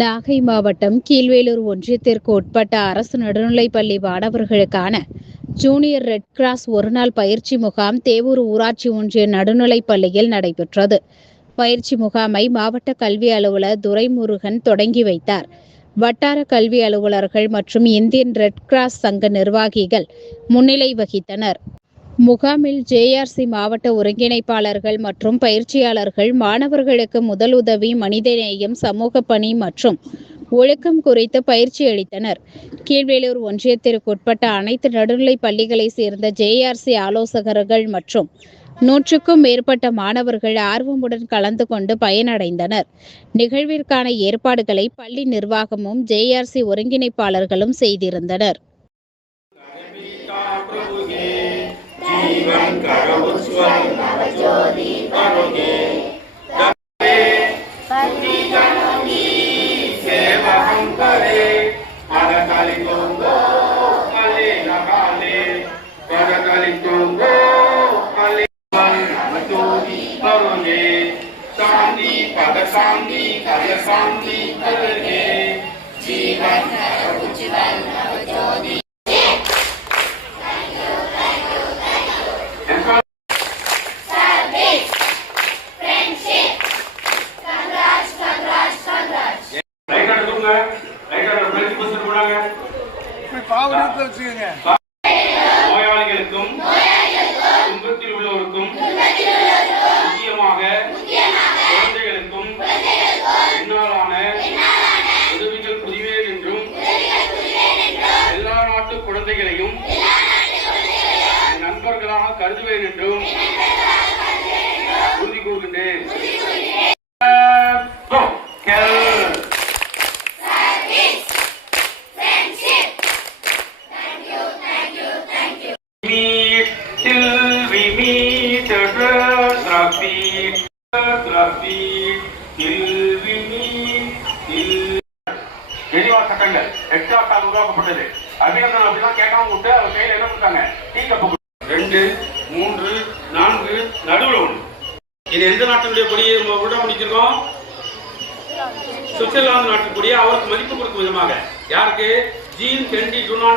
நாகை மாவட்டம் கீழ்வேளூர் ஒன்றியத்திற்கு உட்பட்ட அரசு நடுநிலைப்பள்ளி மாணவர்களுக்கான ஜூனியர் ரெட் கிராஸ் ஒருநாள் பயிற்சி முகாம் தேவூர் ஊராட்சி ஒன்றிய நடுநிலைப்பள்ளியில் நடைபெற்றது. பயிற்சி முகாமை மாவட்ட கல்வி அலுவலர் துரைமுருகன் தொடங்கி வைத்தார். வட்டார கல்வி அலுவலர்கள் மற்றும் இந்தியன் ரெட் கிராஸ் சங்க நிர்வாகிகள் முன்னிலை வகித்தனர். முகாமில் ஜேஆர்சி மாவட்ட ஒருங்கிணைப்பாளர்கள் மற்றும் பயிற்சியாளர்கள் மாணவர்களுக்கு முதலுதவி, மனிதநேயம், சமூக பணி மற்றும் ஒழுக்கம் குறித்து பயிற்சி அளித்தனர். கீழ்வேளூர் ஒன்றியத்திற்குட்பட்ட அனைத்து நடுநிலை பள்ளிகளை சேர்ந்த ஜேஆர்சி ஆலோசகர்கள் மற்றும் 100க்கும் மேற்பட்ட மாணவர்கள் ஆர்வமுடன் கலந்து கொண்டு பயனடைந்தனர். நிகழ்விற்கான ஏற்பாடுகளை பள்ளி நிர்வாகமும் ஜேஆர்சி ஒருங்கிணைப்பாளர்களும் செய்திருந்தனர். जीवन करो उज्ज्वल नवज्योति करोगे सती जनों की सेवा हम करे अरकाली तुंगो अले नगाले अरकाली तुंगो अले नवज्योति करोगे शांति पद शांति करोगे जीवन करो उज्ज्वल नवज्योति நோயாளிகளுக்கும் துன்பத்தில் உள்ளவருக்கும் முக்கியமாக குழந்தைகளுக்கும் என்னாலான உதவிகள் புரிவேன் என்றும் எல்லா நாட்டு குழந்தைகளையும் நண்பர்களாக கருதுவேன் என்றும் உறுதி கூறுகின்றேன். சட்டங்கள் எக்ஸ்ட்ரா கால் உருவாக்கப்பட்டது. அபிநந்தன் அப்படிலாம் கேட்காம விட்டு அவர் கையில என்ன கொடுத்தாங்க? டீ கப்பு 2, 3, 4 நடுவில் 1. இது எந்த நாட்டினுடைய கொடியை விட முடிச்சிருக்கோம்? சுவிட்சர்லாந்து நாட்டு கொடியை அவருக்கு மதிப்பு கொடுக்கும் விதமாக. யாருக்கு? Gene Kennedy